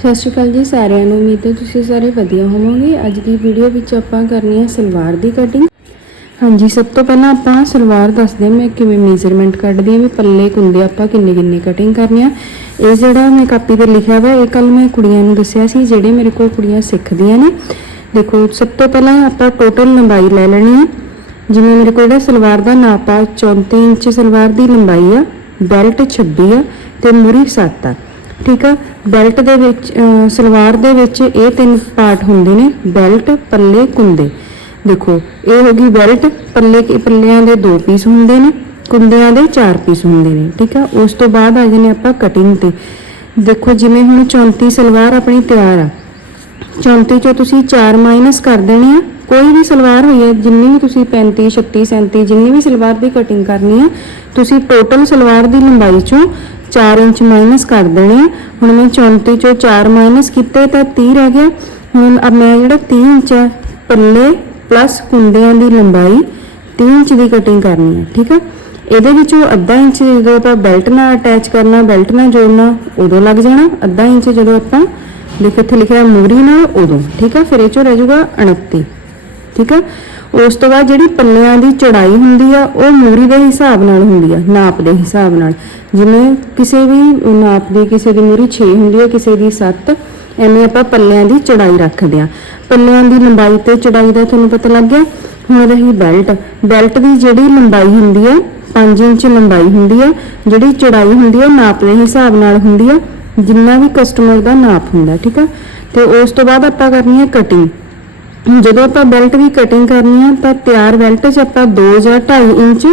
ਸਤਿ ਸ਼੍ਰੀ ਅਕਾਲ ਜੀ ਸਾਰਿਆਂ ਨੂੰ। ਉਮੀਦ ਹੈ ਤੁਸੀਂ ਸਾਰੇ ਵਧੀਆ ਹੋਵੋਗੇ। ਅੱਜ ਦੀ ਵੀਡੀਓ ਵਿੱਚ ਆਪਾਂ ਕਰਨੀ ਹੈ ਸਲਵਾਰ ਦੀ ਕਟਿੰਗ ਹਾਂਜੀ, ਸਭ ਤੋਂ ਪਹਿਲਾਂ ਆਪਾਂ ਸਲਵਾਰ ਦੱਸਦੇ ਹਾਂ ਮੈਂ ਕਿਵੇਂ ਮੇਜ਼ਰਮੈਂਟ ਕੱਢਦੀ ਹਾਂ, ਵੀ ਪੱਲੇ ਕੁੰਦੇ ਆਪਾਂ ਕਿੰਨੇ ਕਿੰਨੇ ਕਟਿੰਗ ਕਰਨੀ ਆ। ਇਹ ਜਿਹੜਾ ਮੈਂ ਕਾਪੀ ਤੇ ਲਿਖਿਆ ਵਾ, ਇਹ ਕੱਲ ਮੈਂ ਕੁੜੀਆਂ ਨੂੰ ਦੱਸਿਆ ਸੀ, ਜਿਹੜੇ ਮੇਰੇ ਕੋਲ ਕੁੜੀਆਂ ਸਿੱਖਦੀਆਂ ਨੇ। ਦੇਖੋ, ਸਭ ਤੋਂ ਪਹਿਲਾਂ ਆਪਾਂ ਟੋਟਲ ਲੰਬਾਈ ਲੈ ਲੈਣੀ ਆ। ਜਿਵੇਂ ਮੇਰੇ ਕੋਲ ਜਿਹੜਾ ਸਲਵਾਰ ਦਾ ਨਾਪ ਆ 34 ਇੰਚ ਸਲਵਾਰ ਦੀ ਲੰਬਾਈ ਆ ਬੈਲਟ 26 ਆ ਤੇ ਮੂਰੀ 7 ਆ। ਠੀਕ ਆ? ਬੈਲਟ ਦੇ ਵਿੱਚ ਸਲਵਾਰ ਦੇ ਵਿੱਚ ਇਹ ਤਿੰਨ ਪਾਰਟ ਹੁੰਦੇ ਨੇ ਬੈਲਟ ਪੱਲੇ, ਕੁੰਦੇ। ਦੇਖੋ, ਇਹ ਹੋ ਗਈ ਬੈਲਟ ਪੱਲੇ ਕੇ, ਪੱਲਿਆਂ ਦੇ ਦੋ ਪੀਸ ਹੁੰਦੇ ਨੇ, ਕੁੰਦਿਆਂ ਦੇ ਚਾਰ ਪੀਸ ਹੁੰਦੇ ਨੇ, ਠੀਕ ਆ? ਉਸ ਤੋਂ ਬਾਅਦ ਆ ਜਾਂਦੇ ਆਪਾਂ ਕਟਿੰਗ ਤੇ। ਦੇਖੋ, ਜਿਵੇਂ ਹੁਣ 34 ਸਲਵਾਰ ਆਪਣੀ ਤਿਆਰ ਆ। 34 ਚੋਂ ਤੁਸੀਂ 4 ਮਾਈਨਸ ਕਰ ਦੇਣੀ ਆ। ਕੋਈ ਵੀ ਸਲਵਾਰ ਹੋਈ ਹੈ ਜਿੰਨੀ ਵੀ ਤੁਸੀਂ 35 36 37 ਜਿੰਨੀ ਵੀ ਸਲਵਾਰ ਦੀ ਕਟਿੰਗ ਕਰਨੀ ਆ, ਤੁਸੀਂ ਟੋਟਲ ਸਲਵਾਰ ਦੀ ਲੰਬਾਈ ਚੋਂ 4 ਇੰਚ ਮਾਈਨਸ ਕਰ ਦੇਣੇ ਆ। ਹੁਣ ਮੈਂ 34 ਚੋਂ 4 ਮਾਈਨਸ ਕੀਤੇ ਤਾਂ 30 ਰਹਿ ਗਿਆ। ਹੁਣ ਅਬ ਮੈਂ ਜਿਹੜਾ 30 ਇੰਚ ਹੈ ਪੱਲੇ ਪਲੱਸ ਕੁੰਡਿਆਂ ਦੀ ਲੰਬਾਈ 30 ਇੰਚ ਦੀ ਕਟਿੰਗ ਕਰਨੀ ਹੈ ਠੀਕ ਹੈ ਇਹਦੇ ਵਿੱਚੋਂ ਅੱਧਾ ਇੰਚ ਜਦੋਂ ਆਪਾਂ ਬੈਲਟ ਨਾਲ ਅਟੈਚ ਕਰਨਾ ਬੈਲਟ ਨਾਲ ਜੋੜਨਾ, ਉਦੋਂ ਲੱਗ ਜਾਣਾ। ਅੱਧਾ ਇੰਚ ਜਦੋਂ ਆਪਾਂ ਦੇਖੋ ਇੱਥੇ ਲਿਖਿਆ ਮੂਰੀ ਨਾਲ, ਉਦੋਂ, ਠੀਕ ਆ? ਫਿਰ ਇਹ ਚੋਂ ਰਹਿ ਜਾਊਗਾ 29 ਠੀਕ ਆ? ਉਸ ਤੋਂ ਬਾਅਦ ਜਿਹੜੀ ਪੱਲਿਆਂ ਦੀ ਚੌੜਾਈ ਹੁੰਦੀ ਆ, ਉਹ ਮੂਰੀ ਦੇ ਹਿਸਾਬ ਨਾਲ ਹੁੰਦੀ ਆ, ਨਾਪ ਦੇ ਹਿਸਾਬ ਨਾਲ। ਜਿਵੇਂ ਕਿਸੇ ਵੀ ਨਾਪ ਦੀ, ਕਿਸੇ ਦੀ ਮੂਰੀ 6 ਹੁੰਦੀ ਆ, ਕਿਸੇ ਦੀ 7 ਐਵੇਂ ਆਪਾਂ ਪੱਲਿਆਂ ਦੀ ਚੌੜਾਈ ਰੱਖਦੇ ਆ। ਪੱਲਿਆਂ ਦੀ ਲੰਬਾਈ ਤੇ ਚੌੜਾਈ ਦਾ ਤੁਹਾਨੂੰ ਪਤਾ ਲੱਗ ਗਿਆ? ਹੁਣ ਰਹੀ ਬੈਲਟ। ਬੈਲਟ ਦੀ ਜਿਹੜੀ ਲੰਬਾਈ ਹੁੰਦੀ ਆ 5 ਇੰਚ ਲੰਬਾਈ ਹੁੰਦੀ ਆ, ਜਿਹੜੀ ਚੌੜਾਈ ਹੁੰਦੀ ਆ ਨਾਪ ਦੇ ਹਿਸਾਬ ਨਾਲ ਹੁੰਦੀ ਆ। ਜਿੰਨਾ ਵੀ ਕਸਟਮਰ ਦਾ ਨਾਪ ਹੁੰਦਾ, ਠੀਕ ਆ? ਤੇ ਉਸ ਤੋਂ ਬਾਅਦ ਆਪਾਂ ਕਰਨੀ ਹੈ ਕਟਿੰਗ। ਜਦੋਂ ਆਪਾਂ ਬੈਲਟ ਦੀ ਕਟਿੰਗ ਕਰਨੀ ਆ, ਤਾਂ ਤਿਆਰ ਬੈਲਟ 'ਚ ਆਪਾਂ 2 ਜਾਂ 2.5 ਇੰਚ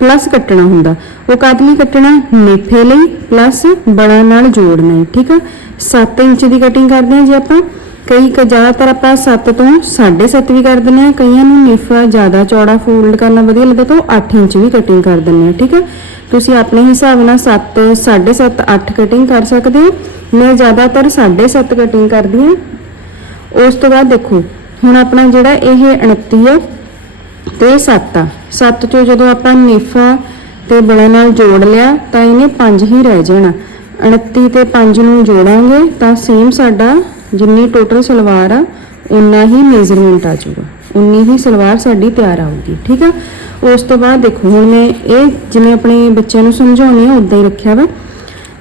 ਪਲੱਸ ਕੱਟਣਾ ਹੁੰਦਾ। ਉਹ ਕਦ ਲਈ ਕੱਟਣਾ ਨੇਫੇ ਲਈ ਪਲੱਸ ਬੜਾ ਨਾਲ ਜੋੜਨਾ ਹੈ, ਠੀਕ ਆ? 7 ਇੰਚ ਦੀ ਕਟਿੰਗ ਕਰਦੇ ਆ ਜੇ ਆਪਾਂ। ਕਈ ਕ ਜ਼ਿਆਦਾਤਰ ਆਪਾਂ 7 ਤੋਂ 7.5 ਵੀ ਕਰ ਦਿੰਦੇ ਆ। ਕਈਆਂ ਨੂੰ ਨੇਫਾ ਜ਼ਿਆਦਾ ਚੌੜਾ ਫੋਲਡ ਕਰਨਾ ਵਧੀਆ ਲੱਗਦਾ ਤਾਂ ਉਹ 8 ਇੰਚ ਵੀ ਕਟਿੰਗ ਕਰ ਦਿੰਦੇ ਆ, ਠੀਕ ਆ? ਤੁਸੀਂ ਆਪਣੇ ਹਿਸਾਬ ਨਾਲ 7 7.5 8 ਕਟਿੰਗ ਕਰ ਸਕਦੇ ਹੋ। ਮੈਂ ਜ਼ਿਆਦਾਤਰ 7.5 ਕਟਿੰਗ ਕਰਦੀ ਹਾਂ। ਉਸ ਤੋਂ ਬਾਅਦ ਦੇਖੋ ਹੁਣ ਆਪਣਾ ਜਿਹੜਾ ਇਹ 29 ਆ ਤੇ 7 ਆ। 7 ਚੋਂ ਜਦੋਂ ਆਪਾਂ ਨੇਫਾ ਤੇ ਬੜਾ ਨਾਲ ਜੋੜ ਲਿਆ, ਤਾਂ ਇਹਨੇ 5 ਹੀ ਰਹਿ ਜਾਣਾ। 29 ਤੇ 5 ਨੂੰ ਜੋੜਾਂਗੇ, ਤਾਂ ਸੇਮ ਸਾਡਾ ਜਿੰਨੀ ਟੋਟਲ ਸਲਵਾਰ ਆ ਉਨਾ ਹੀ ਮੇਜ਼ਰਮੈਂਟ ਆ ਜਾਊਗਾ। ਉਨੀ ਹੀ ਸਲਵਾਰ ਸਾਡੀ ਤਿਆਰ ਆਊਗੀ, ਠੀਕ ਆ? ਉਸ ਤੋਂ ਬਾਅਦ ਦੇਖੋ, ਹੁਣ ਮੈਂ ਇਹ ਜਿਵੇਂ ਆਪਣੇ ਬੱਚਿਆਂ ਨੂੰ ਸਮਝਾਉਣੀ ਆ ਉਦਾਂ ਹੀ ਰੱਖਿਆ ਵਾ।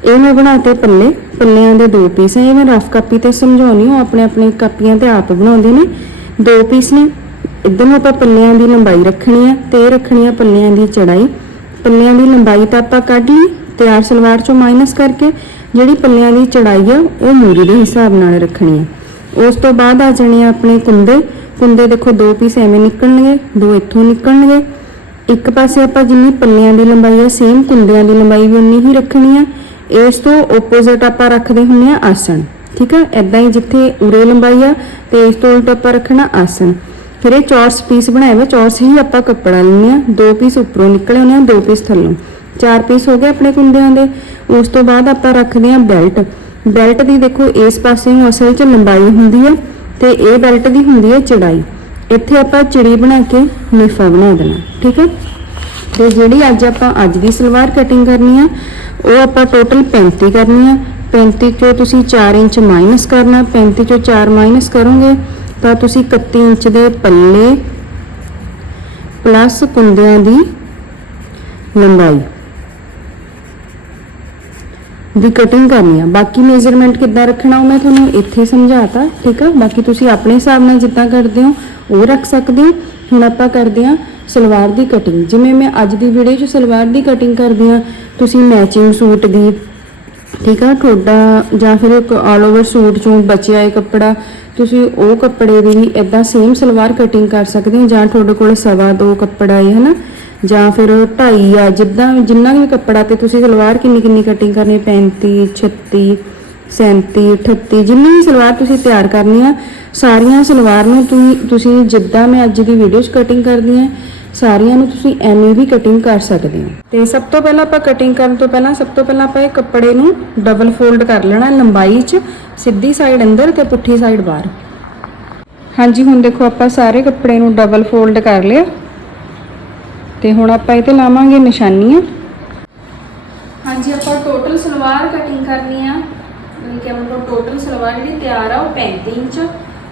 ਇਹ ਮੈਂ ਬਣਾਤੇ ਪੱਲੇ। ਪੱਲਿਆਂ ਦੇ ਦੋ ਪੀਸ ਆ ਇਹ ਮੈਂ ਰਫ ਕਾਪੀ ਤੇ ਸਮਝਾਉਣੀ ਹਾਂ ਆਪਣੇ ਆਪਣੇ ਕਾਪੀਆਂ ਤੇ ਆਪ ਬਣਾਉਂਦੇ ਨੇ। ਦੋ ਪੀਸ ਨੇ ਇਦਾਂ ਨੂੰ ਆਪਾਂ ਪੱਲਿਆਂ ਦੀ ਲੰਬਾਈ ਰੱਖਣੀ ਹੈ ਤੇ ਇਹ ਰੱਖਣੀ ਆ ਪੱਲਿਆਂ ਦੀ ਚੜਾਈ। ਪੱਲਿਆਂ ਦੀ ਲੰਬਾਈ ਤਾਂ ਆਪਾਂ ਕੱਢ ਲਈ, ਤਿਆਰ ਸਲਵਾਰ ਚੋਂ ਮਾਈਨਸ ਕਰਕੇ, ਜਿਹੜੀ ਪੱਲਿਆਂ ਦੀ ਚੜਾਈ ਆ, ਉਹ ਮੂਰੀ ਦੇ ਹਿਸਾਬ ਨਾਲ ਰੱਖਣੀ ਹੈ ਉਸ ਤੋਂ ਬਾਅਦ ਆ ਜਾਣੇ ਆ ਆਪਣੇ ਕੁੰਦੇ। ਕੁੰਦੇ ਦੇਖੋ, ਦੋ ਪੀਸ ਐਵੇਂ ਨਿਕਲਣਗੇ, ਦੋ ਇੱਥੋਂ ਨਿਕਲਣਗੇ। ਇੱਕ ਪਾਸੇ ਆਪਾਂ ਜਿੰਨੀ ਪੱਲਿਆਂ ਦੀ ਲੰਬਾਈ ਹੈ ਸੇਮ ਕੁੰਦਿਆਂ ਦੀ ਲੰਬਾਈ ਵੀ ਉਨੀ ਹੀ ਰੱਖਣੀ ਆ। ਇਸ ਤੋਂ ਆਪੋਜ਼ਿਟ ਆਪਾਂ ਰੱਖਦੇ ਹੁੰਨੇ ਆ ਆਸਣ, ਠੀਕ ਆ ਐਦਾਂ ਹੀ ਜਿੱਥੇ ਉਰੇ ਲੰਬਾਈ ਆ ਤੇ ਇਸ ਤੋਂ ਉਲਟ ਆਪਾਂ ਰੱਖਣਾ ਆਸਣ। ਫਿਰ ਇਹ ਚੌਰਸ ਪੀਸ ਬਣਾਏ ਵੇ ਚੌਰਸ ਹੀ ਆਪਾਂ ਕੱਪੜਾ ਲੈਣੇ ਆ ਦੋ ਪੀਸ ਉੱਪਰੋਂ ਨਿਕਲੇ ਹੁੰਦੇ ਆ ਦੋ ਪੀਸ ਥੱਲੋਂ। ਚਾਰ ਪੀਸ ਹੋ ਗਏ ਆਪਣੇ ਕੁੰਦਿਆਂ ਦੇ। ਉਸ ਤੋਂ ਬਾਅਦ ਆਪਾਂ ਰੱਖਦੇ ਆ ਬੈਲਟ ਬੈਲਟ ਦੀ ਦੇਖੋ, ਇਸ ਪਾਸੇ ਨੂੰ ਅਸਲ 'ਚ ਲੰਬਾਈ ਹੁੰਦੀ ਆ ਤੇ ਇਹ ਬੈਲਟ ਦੀ ਹੁੰਦੀ ਹੈ ਚੜਾਈ। ਇੱਥੇ ਆਪਾਂ ਚਿੜੀ ਬਣਾ ਕੇ ਨਿਫਾ ਬਣਾ ਦੇਣਾ, ਠੀਕ ਹੈ? ਤੇ ਜਿਹੜੀ ਅੱਜ ਆਪਾਂ ਅੱਜ ਦੀ ਸਲਵਾਰ ਕਟਿੰਗ ਕਰਨੀ ਆ ਉਹ ਆਪਾਂ ਟੋਟਲ 35 ਕਰਨੀ ਆ। 35 ਚੋਂ ਤੁਸੀਂ 4 ਇੰਚ ਮਾਈਨਸ ਕਰਨਾ 35 ਚੋਂ 4 ਮਾਈਨਸ ਕਰੋਗੇ, ਤਾਂ ਤੁਸੀਂ 31 ਇੰਚ ਦੇ ਪੱਲੇ ਪਲੱਸ ਕੁੰਦਿਆਂ ਦੀ ਲੰਬਾਈ। ਦੀ ਕਟਿੰਗ ਕਰਨੀ ਆ। ਬਾਕੀ ਮੇਜ਼ਰਮੈਂਟ ਕਿੱਦਾਂ ਰੱਖਣਾ ਉਹ ਮੈਂ ਤੁਹਾਨੂੰ ਇੱਥੇ ਸਮਝਾਤਾ, ਠੀਕ ਆ? ਬਾਕੀ ਤੁਸੀਂ ਆਪਣੇ ਹਿਸਾਬ ਨਾਲ ਜਿੱਦਾਂ ਕਰਦੇ ਹੋ, ਉਹ ਰੱਖ ਸਕਦੇ ਹੋ। ਹੁਣ ਆਪਾਂ ਕਰਦੇ ਆ ਸਲਵਾਰ ਦੀ ਕਟਿੰਗ ਜਿਵੇਂ ਮੈਂ ਅੱਜ ਦੀ ਵੀਡੀਓ 'ਚ ਸਲਵਾਰ ਦੀ ਕਟਿੰਗ ਕਰਦੀ ਆ ਤੁਸੀਂ ਮੈਚਿੰਗ ਸੂਟ ਦੀ, ਠੀਕ ਆ? ਤੁਹਾਡਾ ਜਾਂ ਫਿਰ ਇੱਕ ਆਲ ਓਵਰ ਸੂਟ ਚੋਂ ਬਚਿਆ ਹੈ ਕੱਪੜਾ, ਤੁਸੀਂ ਉਹ ਕੱਪੜੇ ਦੀ ਵੀ ਇਦਾਂ ਸੇਮ ਸਲਵਾਰ ਕਟਿੰਗ ਕਰ ਸਕਦੇ ਹੋ ਜਾਂ ਤੁਹਾਡੇ ਕੋਲ ਸਵਾ ਦੋ ਕੱਪੜਾ ਹੈ, ਹਨਾ? ਜਾਂ ਫਿਰ ਢਾਈ ਆ, ਜਿੱਦਾਂ ਜਿੰਨਾ ਵੀ ਕੱਪੜਾ ਤੇ ਤੁਸੀਂ ਸਲਵਾਰ ਕਿੰਨੀ ਕਿੰਨੀ ਕਟਿੰਗ ਕਰਨੀ 35 36 37 38 ਜਿੰਨੀ ਵੀ ਸਲਵਾਰ ਤੁਸੀਂ ਤਿਆਰ ਕਰਨੀ ਆ, ਸਾਰੀਆਂ ਸਲਵਾਰ ਨੂੰ ਤੁਸੀਂ ਤੁਸੀਂ ਜਿੱਦਾਂ ਮੈਂ ਅੱਜ ਦੀ ਵੀਡੀਓ 'ਚ ਕਟਿੰਗ ਕਰਦੀ ਆ, ਸਾਰੀਆਂ ਨੂੰ ਤੁਸੀਂ ਐਵੇਂ ਵੀ ਕਟਿੰਗ ਕਰ ਸਕਦੇ ਹੋ। ਤੇ ਸਭ ਤੋਂ ਪਹਿਲਾਂ ਆਪਾਂ ਕਟਿੰਗ ਕਰਨ ਤੋਂ ਪਹਿਲਾਂ, ਸਭ ਤੋਂ ਪਹਿਲਾਂ ਆਪਾਂ ਇਹ ਕੱਪੜੇ ਨੂੰ ਡਬਲ ਫੋਲਡ ਕਰ ਲੈਣਾ ਲੰਬਾਈ 'ਚ, ਸਿੱਧੀ ਸਾਈਡ ਅੰਦਰ ਤੇ ਪੁੱਠੀ ਸਾਈਡ ਬਾਹਰ। ਹਾਂਜੀ, ਹੁਣ ਦੇਖੋ ਆਪਾਂ ਸਾਰੇ ਕੱਪੜੇ ਨੂੰ ਡਬਲ ਫੋਲਡ ਕਰ ਲਿਆ। ਤੇ ਹੁਣ ਆਪਾਂ ਇਹ ਤੇ ਲਾਵਾਂਗੇ ਨਿਸ਼ਾਨੀਆਂ। ਹਾਂਜੀ, ਆਪਾਂ ਟੋਟਲ ਸਲਵਾਰ ਕਟਿੰਗ ਕਰਨੀ ਆ। ਠੀਕ ਹੈ ਮਤਲਬ ਟੋਟਲ ਸਲਵਾਰ ਜਿਹੜੀ ਤਿਆਰ ਆ, ਉਹ 35 ਇੰਚ।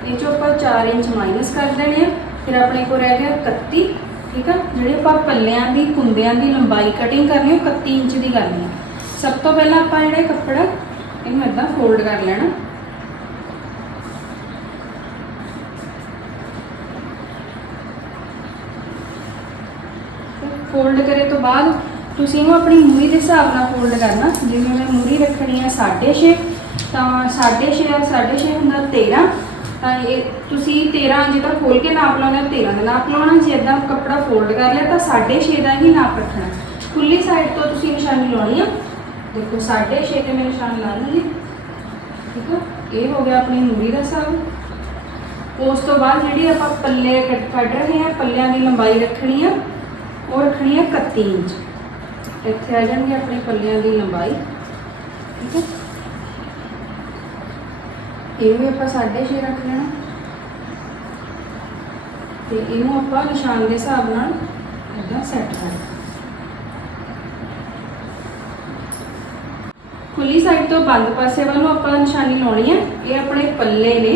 ਇਹ ਚੋਂ ਆਪਾਂ 4 ਇੰਚ ਮਾਈਨਸ ਕਰ ਦੇਣੇ ਆ। ਫਿਰ ਆਪਣੇ ਕੋਲ ਰਹਿ ਗਿਆ 31 ਠੀਕ ਆ? ਜਿਹੜੇ ਆਪਾਂ ਪੱਲਿਆਂ ਦੀ, ਕੁੰਦਿਆਂ ਦੀ ਲੰਬਾਈ ਕਟਿੰਗ ਕਰਨੀ ਉਹ 31 ਇੰਚ ਦੀ ਕਰਨੀ ਆ। ਸਭ ਤੋਂ ਪਹਿਲਾਂ ਆਪਾਂ ਜਿਹੜਾ ਕੱਪੜਾ ਇਹਨੂੰ ਏਦਾਂ ਫੋਲਡ ਕਰ ਲੈਣਾ। ਫੋਲਡ ਕਰੇ ਤੋਂ ਬਾਅਦ ਤੁਸੀਂ ਇਹਨੂੰ ਆਪਣੀ ਮੂਰੀ ਦੇ ਹਿਸਾਬ ਨਾਲ ਫੋਲਡ ਕਰਨਾ। ਜਿਵੇਂ ਮੈਂ ਮੂਰੀ ਰੱਖਣੀ ਆ 6.5 ਤਾਂ 6.5 ਆ 6.5 ਹੁੰਦਾ 13 ਤਾਂ ਇਹ ਤੁਸੀਂ 13 ਜਿੱਦਾਂ ਖੋਲ ਕੇ ਨਾਪ ਲਾਉਣਾ 13 ਦਾ ਨਾਪ ਲਾਉਣਾ। ਜੇ ਇਦਾਂ ਕੱਪੜਾ ਫੋਲਡ ਕਰ ਲਿਆ ਤਾਂ 6.5 ਦਾ ਹੀ ਨਾਪ ਰੱਖਣਾ। ਖੁੱਲੀ ਸਾਈਡ ਤੋਂ ਤੁਸੀਂ ਨਿਸ਼ਾਨੀ ਲਾਉਣੀ ਆ। ਦੇਖੋ 6.5 ਤੇ ਮੈਂ ਨਿਸ਼ਾਨ ਲਾ ਲੂੰਗੀ। ਠੀਕ ਆ? ਇਹ ਹੋ ਗਿਆ ਆਪਣੀ ਮੂਰੀ ਦਾ ਹਿਸਾਬ। ਉਸ ਤੋਂ ਬਾਅਦ ਜਿਹੜੀ ਆਪਾਂ ਪੱਲੇ ਕੱਟ ਕੱਢ ਰਹੇ ਹਾਂ ਪੱਲਿਆਂ ਦੀ ਲੰਬਾਈ ਰੱਖਣੀ ਆ। ਉਹ ਰੱਖਣੀ ਹੈ 31 ਇੰਚ। ਇੱਥੇ ਆ ਜਾਣਗੇ ਆਪਣੇ ਪੱਲਿਆਂ ਦੀ ਲੰਬਾਈ। ਠੀਕ ਹੈ। ਇਹ ਵੀ ਆਪਾਂ 6.5 ਰੱਖ ਲੈਣਾ। ਤੇ ਇਹਨੂੰ ਆਪਾਂ ਨਿਸ਼ਾਨ ਦੇ ਹਿਸਾਬ ਨਾਲ ਇਦਾਂ ਸੈੱਟ ਕਰ ਖੁੱਲੀ ਸਾਈਡ ਤੋਂ ਬੰਦ ਪਾਸੇ ਵੱਲੋਂ ਆਪਾਂ ਨਿਸ਼ਾਨੀ ਲਾਉਣੀ ਹੈ। ਇਹ ਆਪਣੇ ਪੱਲੇ ਨੇ।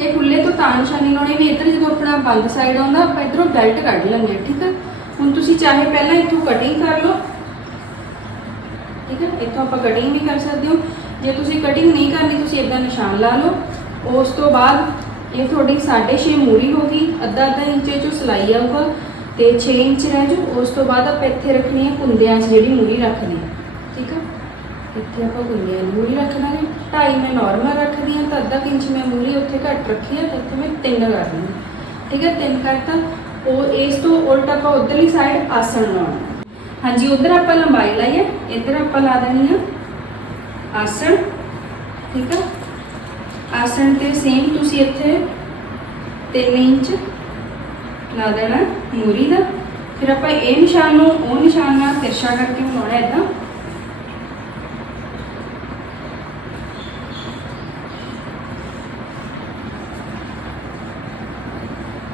ਇਹ ਖੁੱਲੇ ਤੋਂ ਤਾਂ ਨਿਸ਼ਾਨੀ ਲਾਉਣੀ ਵੀ ਇੱਧਰ ਜਦੋਂ ਆਪਣਾ ਬੰਦ ਸਾਈਡ ਆਉਂਦਾ, ਆਪਾਂ ਇੱਧਰੋਂ ਬੈਲਟ ਕੱਢ ਲੈਂਦੇ ਹਾਂ, ਠੀਕ ਹੈ ਹੁਣ ਤੁਸੀਂ ਚਾਹੇ ਪਹਿਲਾਂ ਇੱਥੋਂ ਕਟਿੰਗ ਕਰ ਲਓ। ਠੀਕ ਹੈ ਇੱਥੋਂ ਆਪਾਂ ਕਟਿੰਗ ਵੀ ਕਰ ਸਕਦੇ ਹੋ। ਜੇ ਤੁਸੀਂ ਕਟਿੰਗ ਨਹੀਂ ਕਰਨੀ, ਤੁਸੀਂ ਇਦਾਂ ਨਿਸ਼ਾਨ ਲਾ ਲਓ। ਉਸ ਤੋਂ ਬਾਅਦ ਇਹ ਤੁਹਾਡੀ 6.5 ਮੂਰੀ ਹੋ ਗਈ, ਅੱਧਾ ਅੱਧਾ ਇੰਚ ਚੋਂ ਸਲਾਈ ਆਊਗਾ ਤੇ 6 ਇੰਚ ਰਹਿ ਜੂ ਉਸ ਤੋਂ ਬਾਅਦ ਆਪਾਂ ਇੱਥੇ ਰੱਖਣੀ ਹੈ ਕੁੰਦਿਆਂ 'ਚ ਜਿਹੜੀ ਮੂਰੀ ਰੱਖਣੀ ਹੈ, ਠੀਕ ਹੈ ਇੱਥੇ ਆਪਾਂ ਕੁੰਦਿਆਂ ਦੀ ਮੂਰੀ ਰੱਖਣਾ ਹੈ ਢਾਈ ਮੈਂ ਨਾਰਮਲ ਰੱਖਦੀ ਅੱਧਾ ਇੰਚ ਮੈਂ ਮੂਰੀ ਉੱਥੇ ਘੱਟ ਰੱਖੀ ਹੈ ਤੇ ਮੈਂ ਤਿੰਨ ਕਰ ਦਿੰਦੀ ਠੀਕ ਹੈ ਤਿੰਨ ਕਰਤਾ। ਉਹ ਇਸ ਤੋਂ ਉਲਟ ਆਪਾਂ ਉਧਰਲੀ ਸਾਈਡ ਆਸਣ ਲਾਉਣਾ। ਹਾਂਜੀ, ਉਧਰ ਆਪਾਂ ਲੰਬਾਈ ਲਾਈ ਹੈ ਇੱਧਰ ਆਪਾਂ ਲਾ ਦੇਣੀ ਆ ਆਸਣ। ਠੀਕ ਹੈ ਆਸਣ ਤੇ ਸੇਮ ਤੁਸੀਂ ਇੱਥੇ 3 ਇੰਚ ਲਾ ਦੇਣਾ ਮੂਰੀ ਦਾ। ਫਿਰ ਆਪਾਂ ਇਹ ਨਿਸ਼ਾਨ ਨੂੰ, ਉਹ ਨਿਸ਼ਾਨ ਨਾਲ ਤਿਰਛਾ ਕਰਕੇ ਬਣਾਉਣਾ ਇਦਾਂ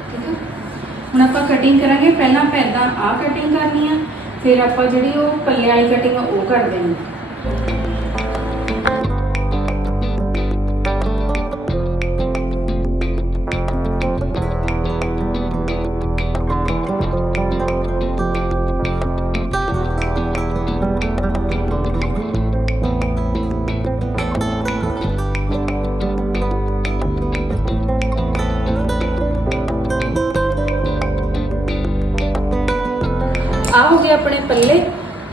ਠੀਕ ਹੈ ਹੁਣ ਆਪਾਂ ਕਟਿੰਗ ਕਰਾਂਗੇ, ਪਹਿਲਾਂ ਆਪਾਂ ਏਦਾਂ ਆ ਕਟਿੰਗ ਕਰਨੀ ਆ, ਫਿਰ ਆਪਾਂ ਜਿਹੜੀ ਉਹ ਪੱਲੇ ਵਾਲੀ ਕਟਿੰਗ ਉਹ ਕਰ ਦੇਣੀ।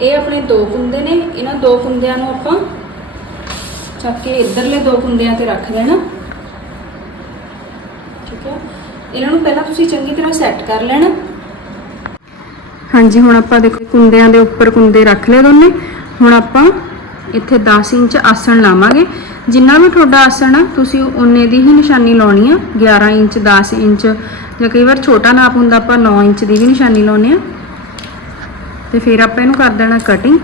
ਇਹ ਆਪਣੇ ਦੋ ਕੁੰਦੇ ਨੇ, ਇਹਨਾਂ ਦੋ ਕੁੰਦਿਆਂ ਨੂੰ ਆਪਾਂ ਚੱਕ ਕੇ ਇਧਰਲੇ ਦੋ ਕੁੰਦਿਆਂ ਤੇ ਰੱਖ ਦੇਣਾ। ਠੀਕ ਹੈ? ਇਹਨਾਂ ਨੂੰ ਪਹਿਲਾਂ ਤੁਸੀਂ ਚੰਗੀ ਤਰ੍ਹਾਂ ਸੈੱਟ ਕਰ ਲੈਣਾ। ਹਾਂਜੀ, ਹੁਣ ਆਪਾਂ ਦੇਖੋ ਕੁੰਦਿਆਂ ਦੇ ਉੱਪਰ ਕੁੰਦੇ ਰੱਖ ਲਏ ਦੋਨੇ। ਹੁਣ ਆਪਾਂ ਇੱਥੇ 10 ਇੰਚ ਆਸਣ ਲਾਵਾਂਗੇ। ਜਿੰਨਾ ਵੀ ਤੁਹਾਡਾ ਆਸਣ ਆ, ਤੁਸੀਂ ਉਹਨੇ ਦੀ ਹੀ ਨਿਸ਼ਾਨੀ ਲਾਉਣੀ ਆ। 11 ਇੰਚ 10 ਇੰਚ ਜਾਂ ਕਈ ਵਾਰ ਛੋਟਾ ਨਾਪ ਹੁੰਦਾ, ਆਪਾਂ 9 ਇੰਚ ਦੀ ਵੀ ਨਿਸ਼ਾਨੀ ਲਾਉਨੇ ਆ। ਤੇ ਫਿਰ ਆਪਾਂ ਇਹਨੂੰ ਕਰ ਦੇਣਾ ਕਟਿੰਗ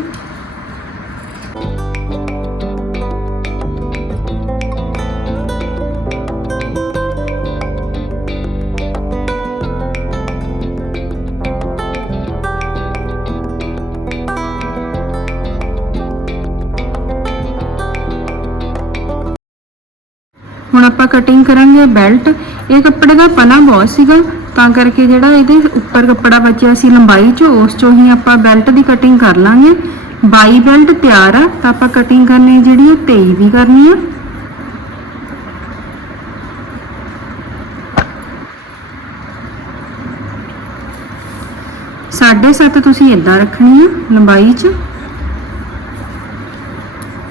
ਹੁਣ ਆਪਾਂ ਕਟਿੰਗ ਕਰਾਂਗੇ ਬੈਲਟ ਇਹ ਕੱਪੜੇ ਦਾ ਪਨਾ ਬਹੁਤ ਸੀਗਾ, ਤਾਂ ਕਰਕੇ ਜਿਹੜਾ ਇਹਦੇ ਉੱਪਰ ਕੱਪੜਾ ਬਚਿਆ ਸੀ ਲੰਬਾਈ 'ਚ, ਉਸ 'ਚੋਂ ਹੀ ਆਪਾਂ ਬੈਲਟ ਦੀ ਕਟਿੰਗ ਕਰ ਲਾਂਗੇ। 22 ਬੈਲਟ ਤਿਆਰ ਆ, ਤਾਂ ਆਪਾਂ ਕਟਿੰਗ ਕਰਨੀ ਜਿਹੜੀ ਉਹ 23 ਦੀ ਕਰਨੀ ਆ। ਸਾਢੇ ਸੱਤ ਤੁਸੀਂ ਇਦਾਂ ਰੱਖਣੀ ਆ ਲੰਬਾਈ 'ਚ।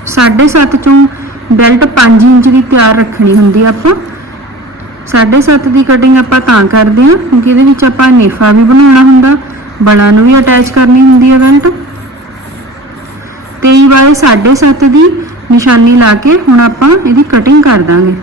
ਸਾਢੇ ਸੱਤ ਚੋਂ ਬੈਲਟ 5 ਇੰਚ ਦੀ ਤਿਆਰ ਰੱਖਣੀ ਹੁੰਦੀ ਆਪਾਂ। ਸਾਢੇ ਸੱਤ ਦੀ ਕਟਿੰਗ ਆਪਾਂ ਤਾਂ ਕਰਦੇ ਹਾਂ, ਕਿਉਂਕਿ ਇਹਦੇ ਵਿੱਚ ਆਪਾਂ ਨੇਫਾ ਵੀ ਬਣਾਉਣਾ ਹੁੰਦਾ, ਬਲਾਂ ਨੂੰ ਵੀ ਅਟੈਚ ਕਰਨੀ ਹੁੰਦੀ ਆ ਬੈਲਟ। 23 ਬਾਏ ਸਾਢੇ ਸੱਤ ਦੀ ਨਿਸ਼ਾਨੀ ਲਾ ਕੇ ਹੁਣ ਆਪਾਂ ਇਹਦੀ ਕਟਿੰਗ ਕਰ ਦਾਂਗੇ।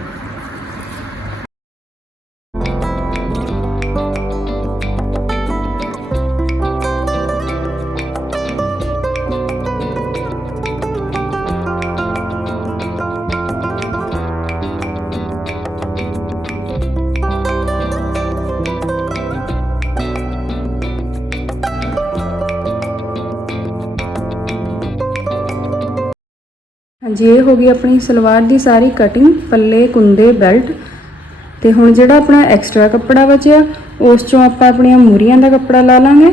ਹਾਂਜੀ, ਇਹ ਹੋ ਗਈ ਆਪਣੀ ਸਲਵਾਰ ਦੀ ਸਾਰੀ ਕਟਿੰਗ ਪੱਲੇ ਕੁੰਦੇ ਬੈਲਟ ਤੇ ਹੁਣ ਜਿਹੜਾ ਆਪਣਾ ਐਕਸਟਰਾ ਕੱਪੜਾ ਬਚਿਆ, ਉਸ ਚੋਂ ਆਪਾਂ ਆਪਣੀਆਂ ਮੂਰੀਆਂ ਦਾ ਕੱਪੜਾ ਲਾ ਲਾਂਗੇ।